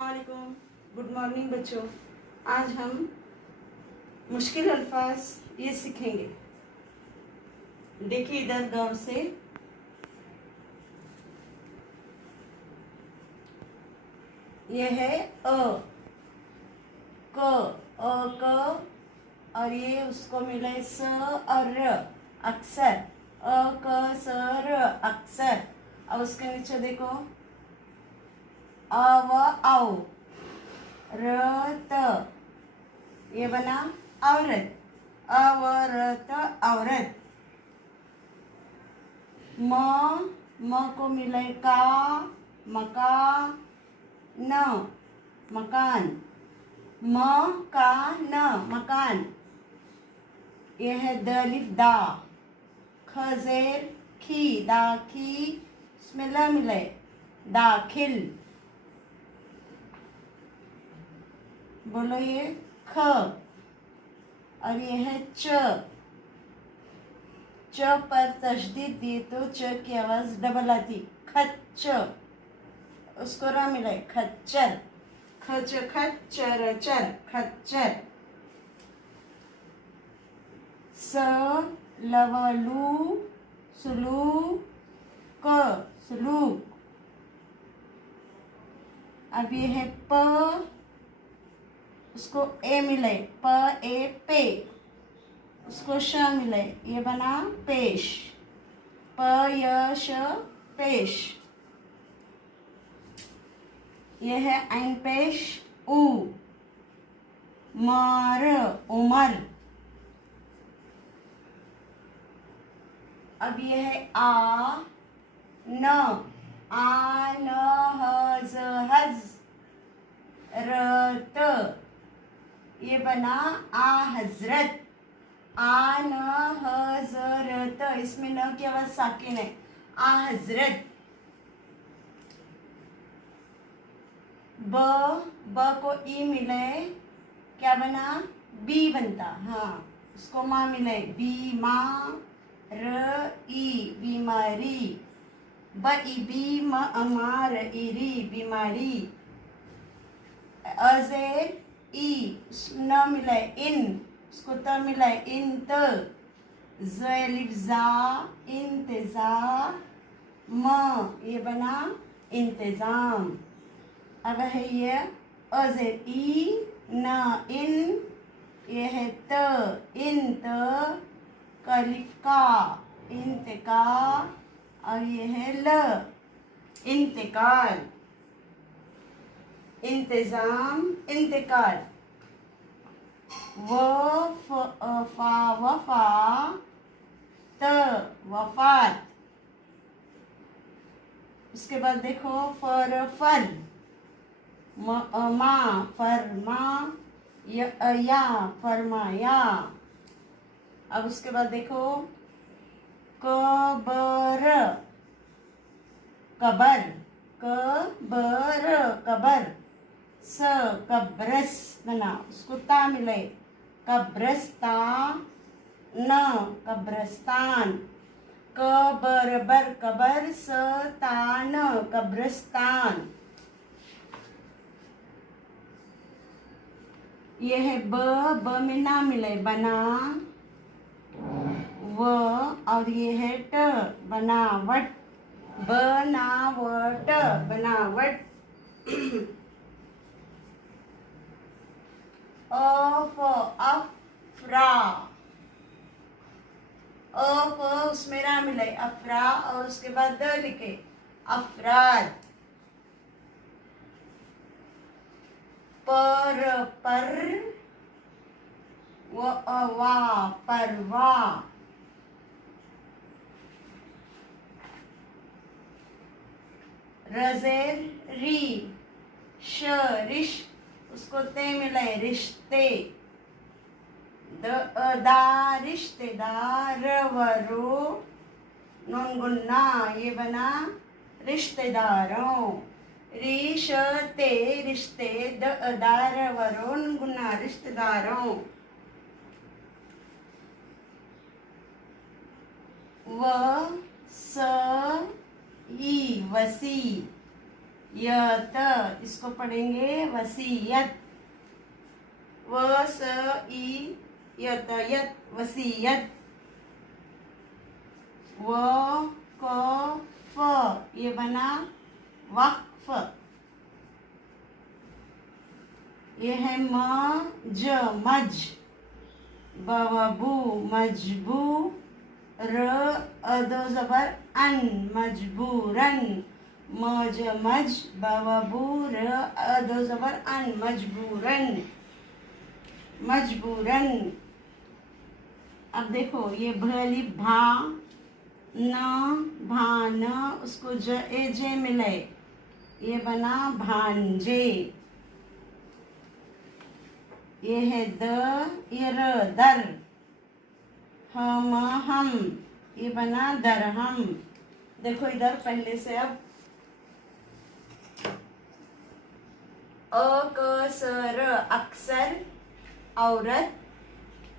अस्सलामुअलैकुम, good morning बच्चों। आज हम मुश्किल अल्फाज ये सीखेंगे। देखिए इधर गौर से। ये है अ, क, अ क, और ये उसको मिला है स और र, अक्सर। अ क स र, अक्सर। अब उसके नीचे देखो अव आओ, रत, ये बना औरत, अवरत औरत। म को मिले का, मका, न, मकान। म का न, मकान। ये है द लिफ दा, खजेर खी, दाखी, इसमें ल मिले दाखिल। बोलो ये ख, और ये है च। च पर तशदीद दी तो च की आवाज डबल आती, खच्च। उसको र मिला है खच्चर, खच खच्चर चर, खच्चर। स लवलू, सुलू, क, सुलूक। अब ये है प, उसको ए मिले प ए पे, उसको श मिले ये बना पेश, प य श पेश। ये है ऐन पेश उ, मर उमर। अब ये है आ न, आ न हज हज, रत, ये बना आ हजरत, आ न हजरत। इसमें न की आवाज साकिन है, आ हजरत। ब को ई मिले क्या बना, बी बनता। हाँ, उसको माँ मिले बी माँ, र ई बीमारी, ब ई बी म अमार इरी बीमारी। अजेर ई न मिले इन, उसको त मिला इंत, ज़लिफ ज़ा, इंतज़ा, म ये बना इंतज़ाम। अब है ये अजेर ई न इन, ये है त इंत, कलिफ का, इंतका, और ये है ल इंतकाल, इंतज़ाम, इंतकाल। फा वफा, त वफात। उसके बाद देखो फर, मा फरमा, या फरमाया। अब उसके बाद देखो कबर, कबर, कबर, कबर। स कब्रस बना, उसको ता मिले कब्रस्ता, न कब्रस्तान, कबर बर कबर, स तान कब्रस्तान। ये है ब में ना मिले बना व, और ये है ट बनावट, बनावट, बनावट। अफरा, उसमें ना मिले अफरा, और उसके बाद द लिखे अफराद। पर वा परवा। रजेर री, श रिश, उसको ते मिले रिश्ते, दा रिश्तेदार, वरो नून गुन्ना, ये बना रिश्तेदारों, रिश्ते रिश्ते, दार वरो नून गुन्ना रिश्तेदारों। व स ई वसी, यत, इसको पढ़ेंगे वसीयत, वसीयत यत वसीयत। वक़फ़, ये बना वक्फ। ये है मज, मज, बवबू मजबू, अदो ज़बर अन, मजबूरन, मज मज, बवबू अदो ज़बर अन, मजबूरन, मजबूरन। अब देखो ये भली भा न, भान, उसको ए जे मिले, ये बना भांजे। ये है द, ये र, दर, हम, ये बना दरहम। देखो इधर पहले से अब अकसर, अक्सर, औरत,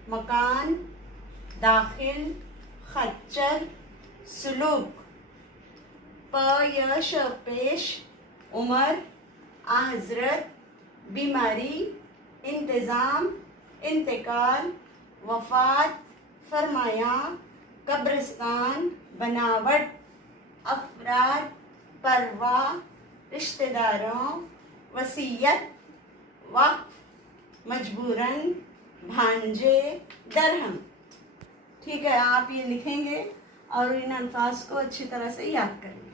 मकान, दाखिल, खच्चर, सुलूक। पयश, पेश, उमर, हजरत, बीमारी, इंतज़ाम, इंतकाल, वफ़ात, फरमाया, कब्रिस्तान, बनावट, अफराद, परवा, रिश्तेदारों, वसीयत, वक्फ, मजबूरन, भांजे, दरहम। ठीक है, आप ये लिखेंगे और इन अल्फाज को अच्छी तरह से याद करेंगे।